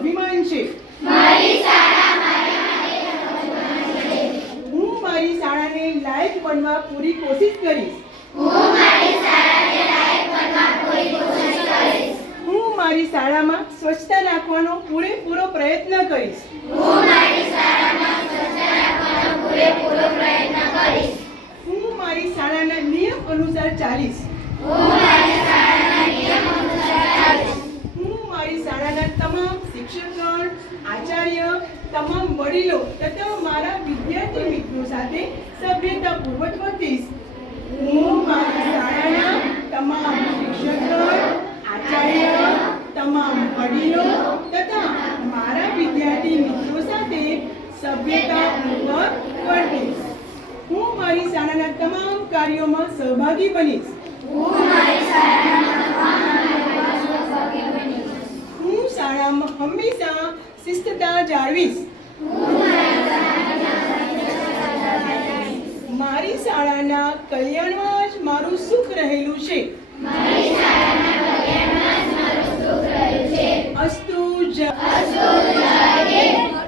અભિમાન છે. હું મારી શાળાને લાયક બનવા પૂરી કોશિશ કરીશ. હું મારી શાળામાં સ્વચ્છતા રાખવાનો પૂરેપૂરો પ્રયત્ન કરીશ. હું મારી શાળાના નિયમ અનુસાર ચાલીશ. હું મારી શાળાના તમામ શિક્ષકગણ, આચાર્ય, તમામ વડીલો તથા મારા વિદ્યાર્થી મિત્રો સાથે સભ્યતાપૂર્વક વર્તીશ. હું મારી શાળાના તમામ શિક્ષકગણ, આચાર્ય, તમામ વડીલો તથા મારા વિદ્યાર્થી મિત્રો સાથે સભ્યતાપૂર્વક વર્તીશ. હું મારી શાળાના તમામ કાર્યોમાં સહભાગી બનીશ. હું શાળામાં હંમેશા શિસ્તતા જાળવીશ. મારી શાળાના કલ્યાણમાં જ મારું સુખ રહેલું છે.